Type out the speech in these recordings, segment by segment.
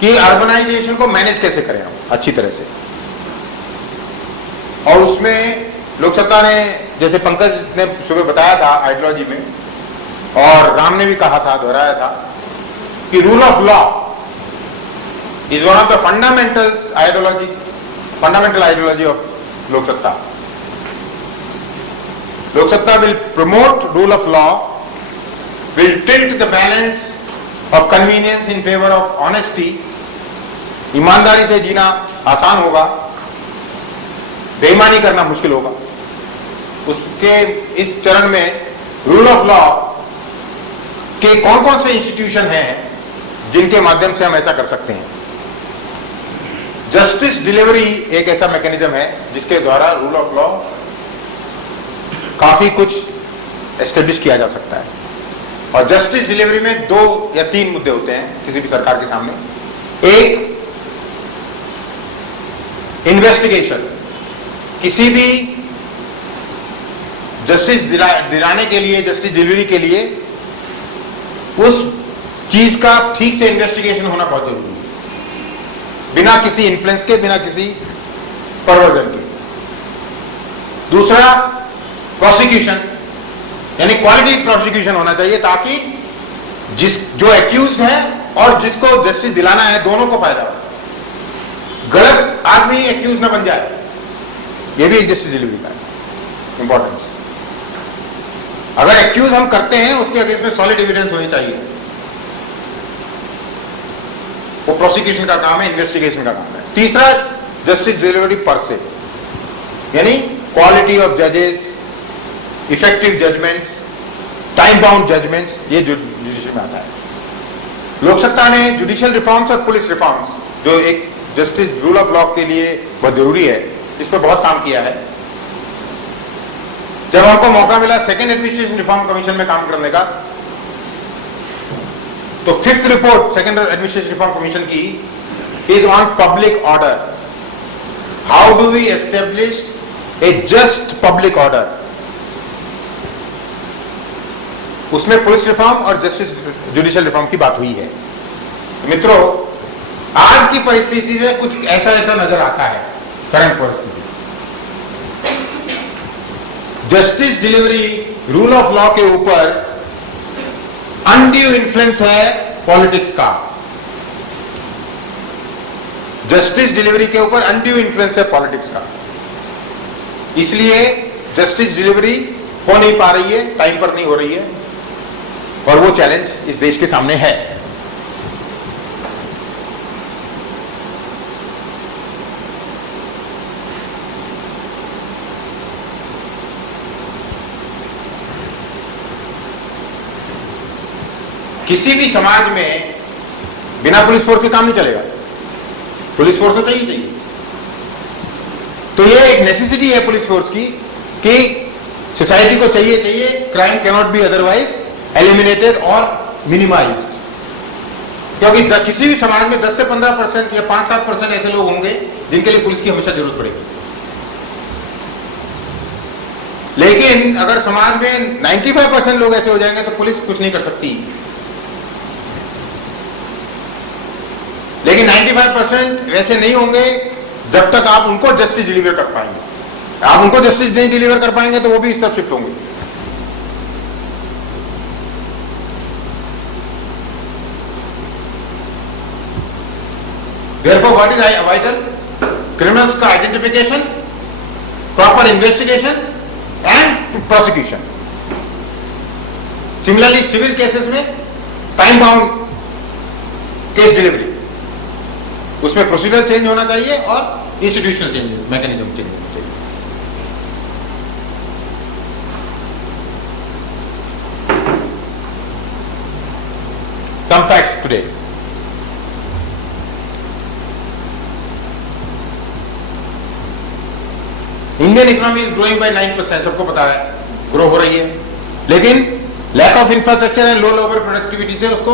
कि अर्बनाइजेशन को मैनेज कैसे करें हम अच्छी तरह से। और उसमें लोकसत्ता ने, जैसे पंकज ने सुबह बताया था आइडियोलॉजी में, और राम ने भी कहा था, दोहराया था कि rule of law is one of the fundamental ideology of Loksatta. Loksatta will promote rule of law, will tilt the balance of convenience in favor of honesty. ईमानदारी से जीना आसान होगा, बेईमानी करना मुश्किल होगा। उसके इस चरण में रूल ऑफ लॉ के कौन कौन से इंस्टीट्यूशन हैं जिनके माध्यम से हम ऐसा कर सकते हैं। जस्टिस डिलीवरी एक ऐसा मैकेनिज्म है जिसके द्वारा रूल ऑफ लॉ काफी कुछ एस्टेब्लिश किया जा सकता है। और जस्टिस डिलीवरी में 2 या 3 मुद्दे होते हैं किसी भी सरकार के सामने। एक, इन्वेस्टिगेशन, किसी भी जस्टिस दिलाने के लिए, जस्टिस डिलीवरी के लिए उस चीज का ठीक से इन्वेस्टिगेशन होना बहुत जरूरी है, बिना किसी इन्फ्लुएंस के, बिना किसी परवर्जन के। दूसरा, प्रोसिक्यूशन, यानी क्वालिटी प्रोसिक्यूशन होना चाहिए, ताकि जो एक्यूज है और जिसको जस्टिस दिलाना है दोनों को फायदा हो, गलत आदमी एक्यूज ना बन जाए। यह भी एक जस्टिस डिलीवरी का इंपॉर्टेंस। अगर एक्यूज हम करते हैं उसके अगेंस्ट में सॉलिड एविडेंस होनी चाहिए। वो प्रोसिक्यूशन का काम है, इन्वेस्टिगेशन का काम है। तीसरा, जस्टिस डिलीवरी पर से, यानी क्वालिटी ऑफ जजेस, effective judgments, time bound judgments, ये जुडिशल में आता है। लोकसत्ता ने जुडिशियल रिफॉर्म्स और पुलिस रिफॉर्म्स, जो एक जस्टिस रूल ऑफ लॉ के लिए बहुत जरूरी है, इस पर बहुत काम किया है। जब हमको मौका मिला सेकेंड एडमिनिस्ट्रेशन रिफॉर्म कमीशन में काम करने का, तो 5th report second administration reform commission की is on public order. How do we establish a just public order. उसमें पुलिस रिफॉर्म और जस्टिस जुडिशियल रिफॉर्म की बात हुई है। मित्रों, आज की परिस्थिति से कुछ ऐसा नजर आता है, करंट परिस्थिति। Justice delivery rule of law के ऊपर अनड्यू इन्फ्लुएंस है पॉलिटिक्स का। जस्टिस डिलीवरी के ऊपर अनड्यू इन्फ्लुएंस है पॉलिटिक्स का, इसलिए जस्टिस डिलीवरी हो नहीं पा रही है, टाइम पर नहीं हो रही है, और वो चैलेंज इस देश के सामने है। किसी भी समाज में बिना पुलिस फोर्स के काम नहीं चलेगा। पुलिस फोर्स तो चाहिए। तो ये एक नेसेसिटी है पुलिस फोर्स की कि सोसाइटी को चाहिए crime can not B otherwise eliminated और मिनिमाइज्ड। क्योंकि किसी भी समाज में 10 से 15% या 5-7% ऐसे लोग होंगे जिनके लिए पुलिस की हमेशा जरूरत पड़ेगी। लेकिन अगर समाज में 95% लोग ऐसे हो जाएंगे तो पुलिस कुछ नहीं कर सकती। लेकिन 95% वैसे नहीं होंगे जब तक आप उनको जस्टिस डिलीवर कर पाएंगे। आप उनको जस्टिस नहीं डिलीवर कर पाएंगे तो वो भी इस तरफ शिफ्ट होंगे। Therefore, what is vital? Criminals का identification, proper investigation and prosecution. Similarly, civil cases में time bound case delivery, उसमें प्रोसीजर चेंज होना चाहिए और इंस्टीट्यूशनल चेंज, मैकेनिज्म चेंज होना चाहिए। Some facts today. Indian economy is growing by 9%, सबको पता है, ग्रो हो रही है, लेकिन lack of infrastructure and low labour productivity से उसको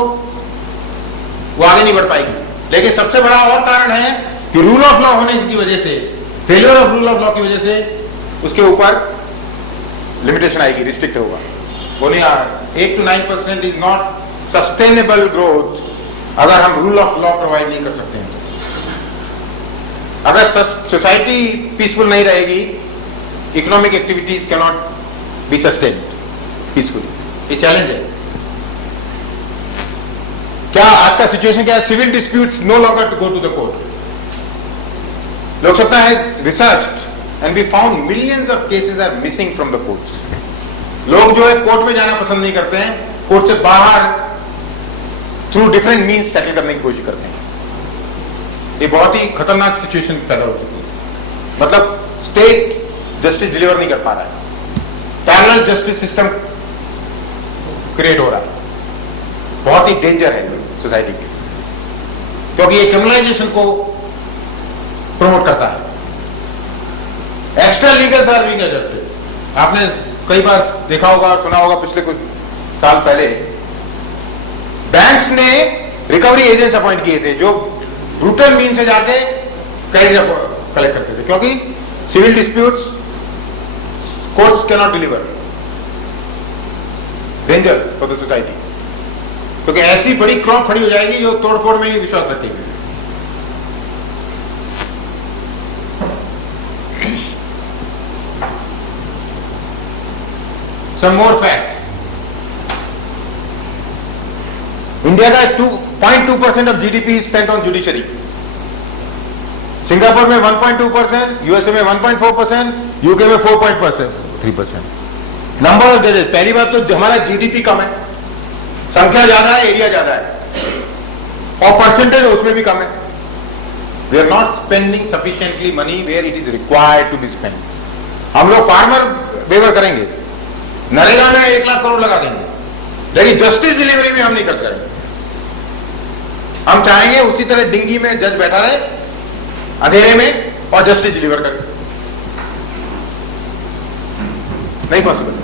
वो आगे नहीं बढ़ पाएगी। लेकिन सबसे बड़ा और कारण है कि रूल ऑफ लॉ होने की वजह से, failure of rule of law की वजह से उसके ऊपर लिमिटेशन आएगी, रिस्ट्रिक्ट होगा। वो नहीं आ रहा। 8 to 9% is not sustainable growth अगर हम रूल ऑफ लॉ प्रोवाइड नहीं कर सकते हैं तो। अगर सोसाइटी पीसफुल नहीं रहेगी, economic activities can not be sustained peacefully. ये चैलेंज है। क्या आज का सिचुएशन क्या है? Civil disputes no longer to go to the court. Loksatta has researched and we found millions of cases are missing from the courts. लोग जो है कोर्ट में जाना पसंद नहीं करते हैं, कोर्ट से बाहर थ्रू डिफरेंट मीन्स सेटल करने की कोशिश करते हैं। ये बहुत ही खतरनाक सिचुएशन पैदा हो चुकी है। मतलब स्टेट जस्टिस डिलीवर नहीं कर पा रहा है, पैरेलल जस्टिस सिस्टम क्रिएट हो रहा है। बहुत ही डेंजर है सोसाइटी के, क्योंकि ये क्रिमिनलाइजेशन को प्रमोट करता है। Extra legal are being adopted. आपने कई बार देखा होगा, सुना होगा, पिछले कुछ साल पहले बैंक्स ने रिकवरी एजेंट्स अपॉइंट किए थे जो ब्रूटल मीन से जाके क्रेडिट कलेक्ट करते थे, क्योंकि civil disputes courts can not deliver. Danger for the society, क्योंकि ऐसी बड़ी क्रॉप खड़ी हो जाएगी जो तोड़फोड़ में ही विश्वास रखेगी। Some more facts. इंडिया का 2.2% of GDP spent on judiciary. Singapore में 1.2%, यूएसए में 1.4%, यूके में 4.3%। नंबर ऑफ जजेस, पहली बात तो हमारा जीडीपी कम है, संख्या ज्यादा है, एरिया ज्यादा है, और परसेंटेज उसमें भी कम है। We are not spending sufficiently money where it is required to be spend. हम लोग फार्मर वेवर करेंगे, नरेगा में 1 लाख करोड़ लगा देंगे, लेकिन जस्टिस डिलीवरी में हम नहीं खर्च करेंगे। हम चाहेंगे उसी तरह डिंगी में जज बैठा रहे अंधेरे में और जस्टिस डिलीवर करे। नहीं पॉसिबल।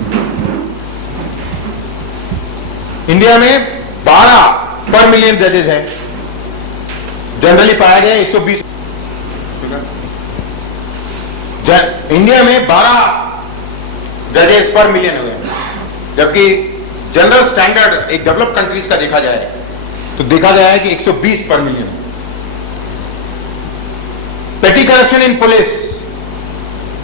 इंडिया में 12 पर मिलियन जजेस हैं, जनरली पाया गया 120। इंडिया में 12 जजेस पर मिलियन हो गए, जबकि जनरल स्टैंडर्ड एक डेवलप्ड कंट्रीज का देखा जाए तो देखा गया है कि 120 पर million. Petty corruption in police,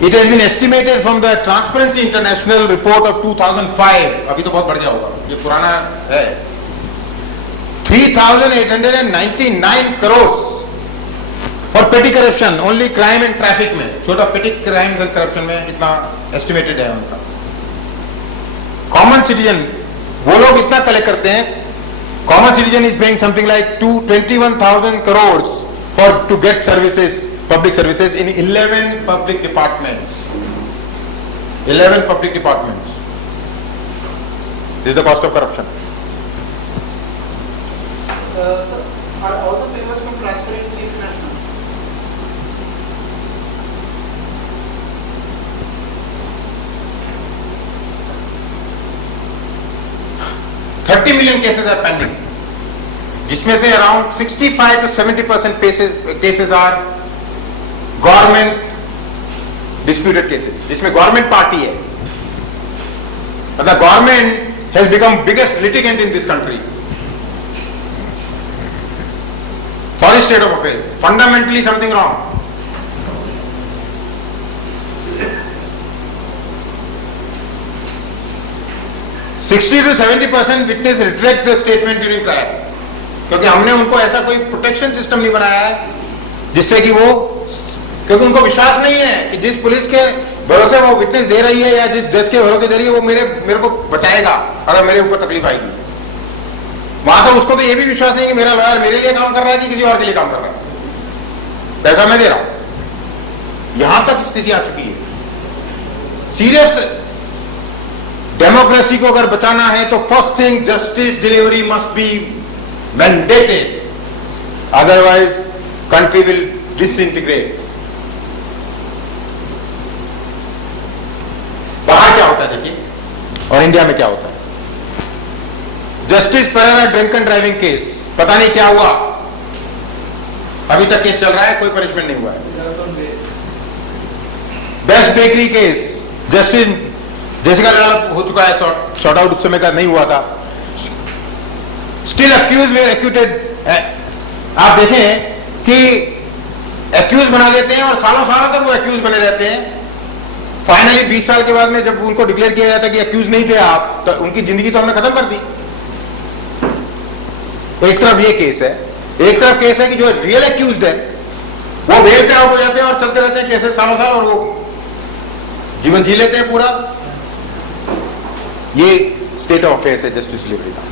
it has been estimated from the Transparency International report of 2005, अभी तो बहुत बढ़ गया होगा, ये पुराना है, 3,899 करोड़ फॉर पेटी corruption only crime and traffic में। छोटा पेटी क्राइम एंड करप्शन में इतना एस्टिमेटेड है उनका। कॉमन सिटीजन, वो लोग इतना कलेक्ट करते हैं, common citizen is paying something like 21,000 crore for to get services, public services in 11 public departments. 11 public departments. This is the cost of corruption. Are all the papers from Transparency International? 30 million cases are pending, जिसमें से around 65 to 70% cases are government disputed cases, जिसमें government party है, मतलब government has become biggest litigant in this country. Sorry state of affairs, fundamentally something wrong. $60 to 70% witness retract the statement during trial, क्योंकि हमने उनको ऐसा कोई protection system नहीं बनाया है जिससे कि वो, क्योंकि उनको विश्वास नहीं है कि जिस पुलिस के भरोसे वो विटनेस दे रही है या जिस जज के भरोसे दे रही है वो मेरे को बचाएगा अगर मेरे ऊपर तकलीफ आएगी। वहां तो उसको तो ये भी विश्वास नहीं कि मेरा लॉयर मेरे लिए काम कर रहा है कि किसी और के लिए काम कर रहा है, पैसा मैं दे रहा हूं। यहां तक स्थिति आ चुकी है। सीरियस डेमोक्रेसी को अगर बचाना है तो first thing, justice delivery must be mandated, otherwise country will disintegrate. बाहर क्या होता है देखिए, और इंडिया में क्या होता है। Justice Pereira drink and driving case, पता नहीं क्या हुआ, अभी तक केस चल रहा है, कोई पनिशमेंट नहीं हुआ है। Best bakery case, justice Jessica Lal हो चुका है, शॉर्ट आउट उस समय का नहीं हुआ था। स्टिल अक्यूज वेर एक्यूटेड आप देखें कि एक्यूज बना देते हैं और सालों सालों तक वो एक्यूज बने रहते हैं। फाइनली 20 साल के बाद में जब उनको डिक्लेयर किया जाता है कि एक्यूज नहीं थे आप, तो उनकी जिंदगी तो हमने खत्म कर दी। एक तरफ ये केस है, एक तरफ केस है कि जो रियल एक्यूज्ड है वो बेल पे आउट हो जाते हैं और चलते रहते हैं केसेस सालों साल, और वो जीवन जी लेते हैं पूरा। ये स्टेट ऑफ अफेयर्स है जस्टिस डिलीवरी का।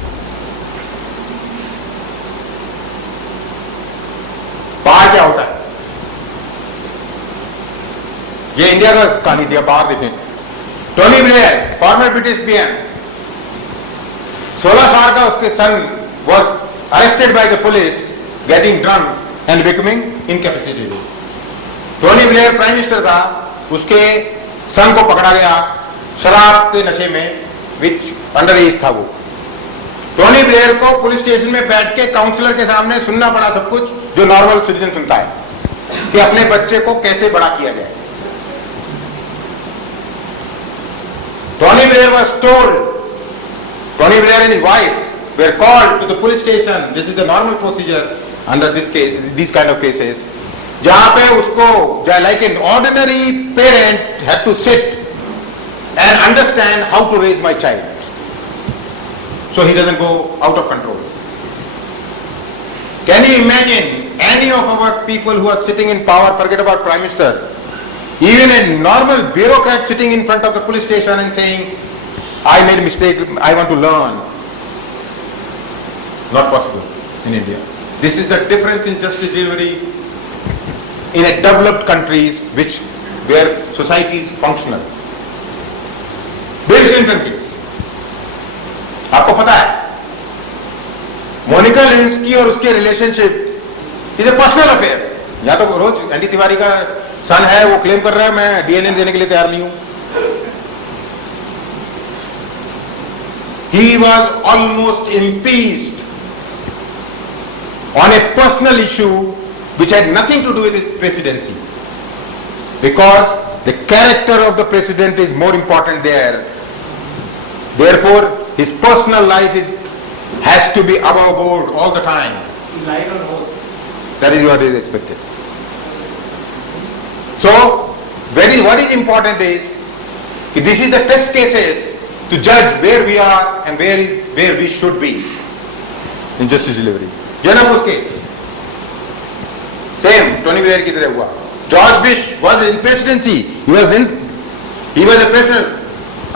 बाहर क्या होता है, ये इंडिया का कहानी दिया, बाहर देखें। Tony Blair, farmer British PM, 16 साल का उसके सन was arrested by the police getting drunk and becoming incapacitated। Tony Blair prime minister था, उसके सन को पकड़ा गया शराब के नशे में, विच अंडर एज था वो। टोनी ब्लेयर को पुलिस स्टेशन में बैठ के काउंसलर के सामने सुनना पड़ा सब कुछ जो नॉर्मल सिटीजन सुनता है, कि अपने बच्चे को कैसे बड़ा किया जाए। Tony Blair was told, Tony Blair and his wife were called to the police station. This is the normal procedure under this case, these kind of cases. जहां पे उसको, like an ordinary parent had to sit and understand how to raise my child, so he doesn't go out of control. Can you imagine any of our people who are sitting in power, forget about Prime Minister, even a normal bureaucrat sitting in front of the police station and saying, I made a mistake, I want to learn. Not possible in India. This is the difference in justice delivery in a developed countries where society is functional. Bill Clinton case आपको पता है, Monika Lewinsky और उसके relationship is a personal affair. या तो रोज ND Tiwari का सन है, वो क्लेम कर रहा है मैं डीएनए देने के लिए तैयार नहीं हूं। He was almost impeached on a personal issue which had nothing to do with his presidency, because the character of the president is more important there. Therefore, his personal life has to be above board all the time. He lied on oath. That is what is expected. So, what is important is this is the test cases to judge where we are and where we should be in justice delivery. Jana Bush case, same Tony Blair की तरह हुआ. George Bush was in presidency. He was a president.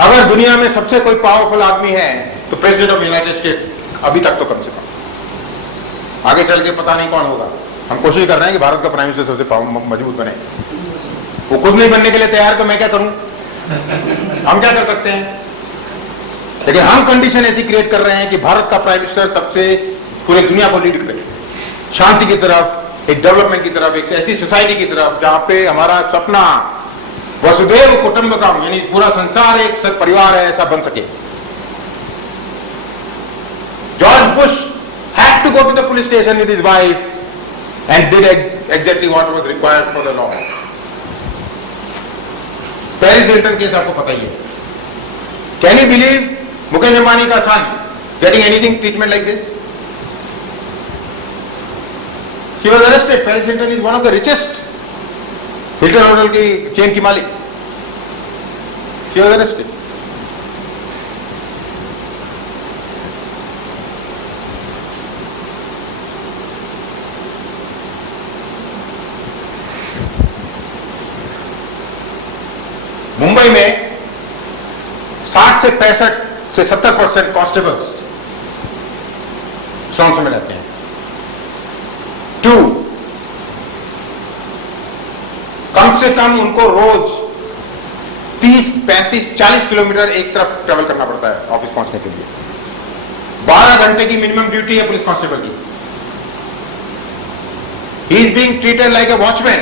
अगर दुनिया में सबसे कोई powerful आदमी है तो प्रेसिडेंट ऑफ यूनाइटेड स्टेट्स अभी तक, तो कम से कम। आगे चल के पता नहीं कौन होगा। हम कोशिश कर रहे हैं कि भारत का प्राइम मिनिस्टर सबसे मजबूत बने। वो खुद नहीं बनने के लिए तैयार, तो मैं क्या करूं? हम क्या कर सकते हैं? लेकिन हम कंडीशन ऐसी क्रिएट कर रहे हैं कि भारत का प्राइम मिनिस्टर सबसे पूरी दुनिया को लीड करे, शांति की तरफ, एक डेवलपमेंट की तरफ, एक ऐसी सोसाइटी की तरफ जहां पे हमारा सपना वसुधैव कुटुंबकम, यानी पूरा संसार एक सत परिवार है, ऐसा बन सके। George Bush had to go to the police station with his wife and did exactly what was required for the law. Paris Hilton case आपको पता ही है। Can you believe Mukesh Ambani का son getting anything treatment like this? She was arrested. Paris Hilton is one of the richest Hilton hotel की chain की मालिक। She was arrested. Mumbai में 60 से 65 से 70% कांस्टेबल्स स्लम्स में रहते हैं। 2, कम से कम उनको रोज 30, 35, 40 किलोमीटर एक तरफ ट्रेवल करना पड़ता है ऑफिस पहुंचने के लिए। 12 घंटे की मिनिमम ड्यूटी है पुलिस कांस्टेबल की। He is being treated like a watchman,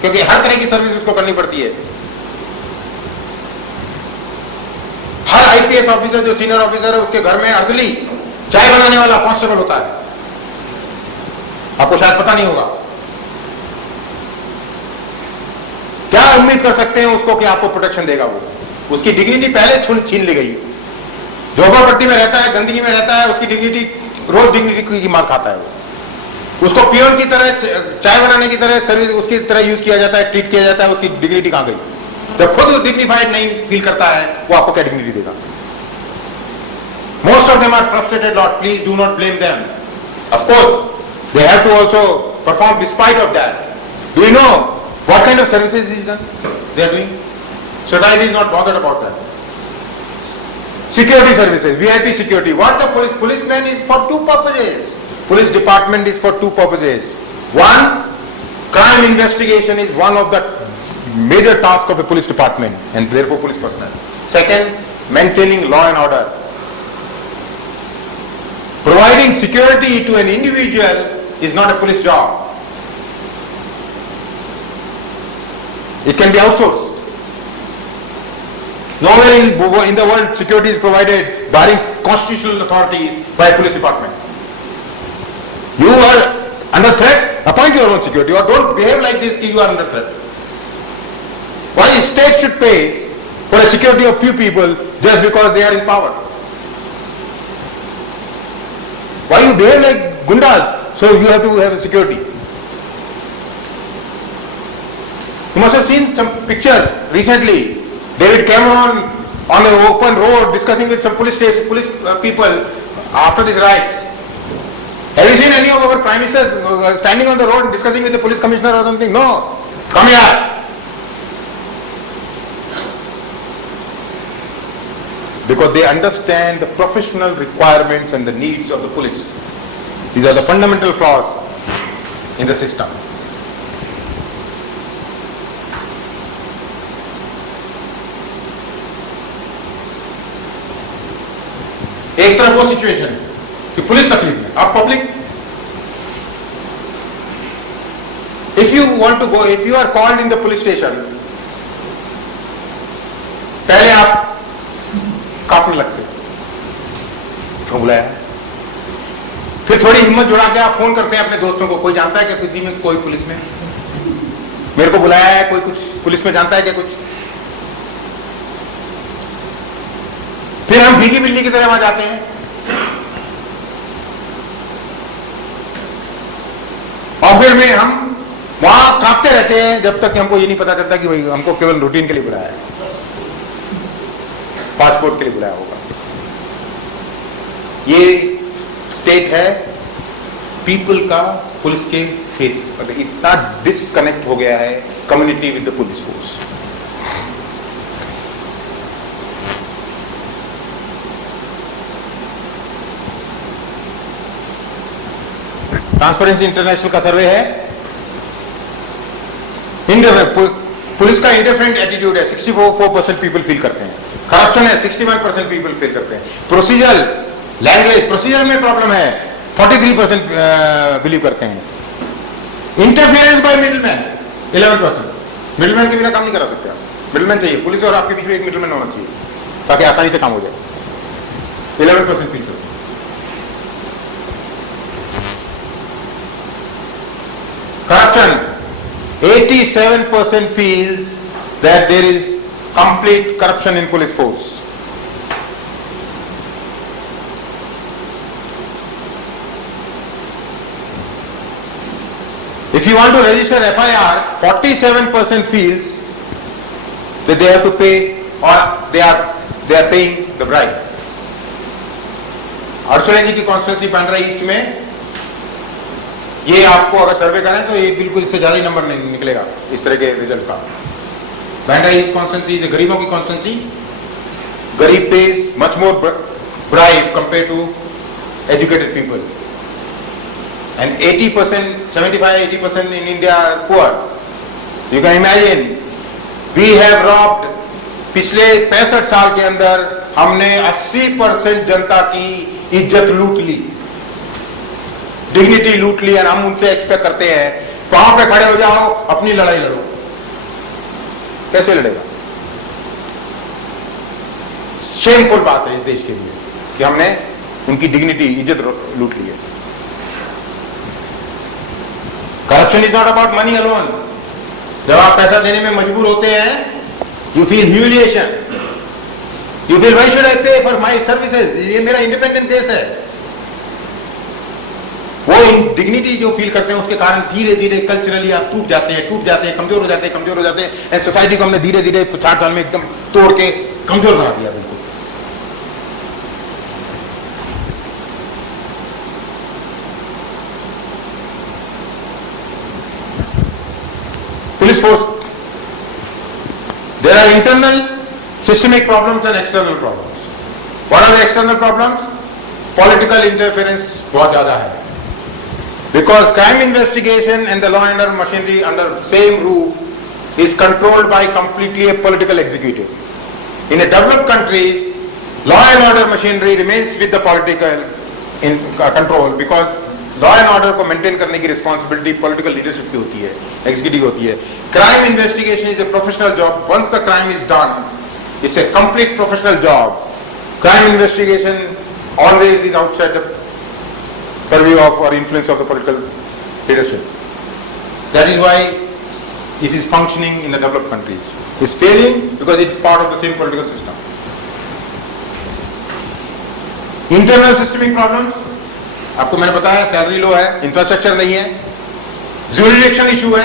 क्योंकि हर तरह की सर्विस उसको करनी पड़ती है। हर आईपीएस ऑफिसर जो सीनियर ऑफिसर है उसके घर में अर्दली चाय बनाने वाला कांस्टेबल होता है। आपको शायद पता नहीं होगा। क्या उम्मीद कर सकते हैं उसको कि आपको प्रोटेक्शन देगा? वो उसकी डिग्निटी पहले छीन ली गई। झोपड़पट्टी में रहता है, गंदगी में रहता है, उसकी डिग्निटी रोज डिग्निटी की मार खाता है वो। उसको पियोन की तरह, चाय बनाने की तरह सर्विस उसकी तरह यूज किया जाता है, ट्रीट किया जाता है, उसकी डिग्निटी कहां गई? जब खुद डिग्निफाइड नहीं फील करता है, वो आपको क्या डिग्निटी देगा? Most of them are frustrated lot. Please do not blame them. Of course, they have to also perform despite of that. Do you know what kind of services is done? They are doing. Society is not bothered about that. Security services, VIP security. What the policeman is for two purposes. Police department is for two purposes. One, crime investigation is one of the major tasks of a police department and therefore police personnel. Second, maintaining law and order. Providing security to an individual is not a police job. It can be outsourced. Nowhere in the world security is provided, barring constitutional authorities, by a police department. You are under threat, appoint your own security, or don't behave like this that you are under threat. Why state should pay for a security of few people just because they are in power? Why you behave like gundas? So you have to have a security. You must have seen some picture recently. David Cameron on the open road discussing with some police people after these riots. Have you seen any of our prime ministers standing on the road discussing with the police commissioner or something? No. Come here. Because they understand the professional requirements and the needs of the police. These are the fundamental flaws in the system. एक तरफ वो situation कि police तकलीफ में, अब public, if you want to go, if you are called in the police station, पहले आप कांपने लगते हो, बुलाया, फिर थोड़ी हिम्मत जुड़ा के आप फोन करते हैं अपने दोस्तों को, कोई जानता है क्या किसी में कोई पुलिस में, मेरे को बुलाया है कोई, कुछ पुलिस में जानता है क्या कुछ? फिर हम भीगी बिल्ली की तरह वहां जाते हैं और फिर में हम वहां कांपते रहते हैं जब तक कि हमको ये नहीं पता चलता कि भाई हमको केवल रूटीन के लिए बुलाया है, पासपोर्ट के लिए बुलाया होगा। ये स्टेट है पीपल का पुलिस के फेथ, मतलब इतना डिस्कनेक्ट हो गया है community with the police force. Transparency international का सर्वे है, पुलिस का इंडिफरेंट एटीट्यूड है, 64% पीपल फील करते हैं। करप्शन है, 61% पीपल फील करते हैं। प्रोसीजर लैंग्वेज, प्रोसीजर में प्रॉब्लम है, 43% बिलीव करते हैं। इंटरफेरेंस बाय मिडलमैन 11%, मिडलमैन के बिना काम नहीं करा सकते आप, मिडलमैन चाहिए, पुलिस और आपके बीच में एक मिडलमैन होना चाहिए ताकि आसानी से काम हो जाए। 11% फील करते हैं। Corruption, 87% feels that there is complete corruption in police force. If you want to register FIR, 47% feels that they have to pay or they are paying the bribe. अर्शुला जी की कॉन्स्टिट्यूंसी बांद्रा ईस्ट में ये आपको अगर सर्वे करें तो ये बिल्कुल इससे ज्यादा ही नंबर नहीं निकलेगा इस तरह के रिजल्ट का। बांद्रा ईस्ट कॉन्स्टिट्यूंसी गरीबों की कॉन्स्टिट्यूंसी, गरीब pays much more bribe compare to educated people and 80%, 75-80% in India are poor. You can imagine, we have robbed, पिछले 65 साल के अंदर हमने 80% जनता की इज्जत लूट ली, डिग्निटी लूट ली, और हम उनसे एक्सपेक्ट करते हैं वहां पे खड़े हो जाओ, अपनी लड़ाई लड़ो। कैसे लड़ेगा? शेमफुल बात है इस देश के लिए कि हमने उनकी डिग्निटी, इज्जत लूट ली है। Corruption is not about money alone. जब आप पैसा देने में मजबूर होते हैं, you feel humiliation, you feel why should I पे फॉर माय सर्विसेज, ये मेरा इंडिपेंडेंट देश है। वो डिग्निटी जो फील करते हैं उसके कारण धीरे धीरे कल्चरली आप टूट जाते हैं, कमजोर हो जाते हैं एंड सोसाइटी को हमने धीरे धीरे 60 साल में एकदम तोड़ के कमजोर बना दिया बिल्कुल। Police force, there are internal systemic problems and external problems. What are the external problems? Political interference बहुत ज्यादा है, because crime investigation and the law and order machinery under same roof is controlled by completely a political executive. In a developed countries, law and order machinery remains with the political control because law and order को maintain करने की responsibility political leadership की होती है, executive होती है। Crime investigation is a professional job, once the crime is done it's a complete professional job. Crime investigation always is outside the purview of or influence of the political leadership. That is why it is functioning in the developed countries. It's failing because it's part of the same political system. Internal systemic problems, आपको मैंने बताया salary लो है, infrastructure नहीं है, jurisdiction issue है।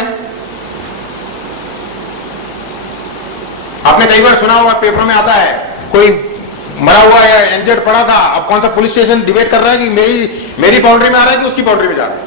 आपने कई बार सुना होगा, पेपर में आता है, कोई मरा हुआ या इंजर्ड पड़ा था, अब कौन सा पुलिस स्टेशन डिबेट कर रहा है कि मेरी बाउंड्री में आ रहा है कि उसकी बाउंड्री में जा रहा है।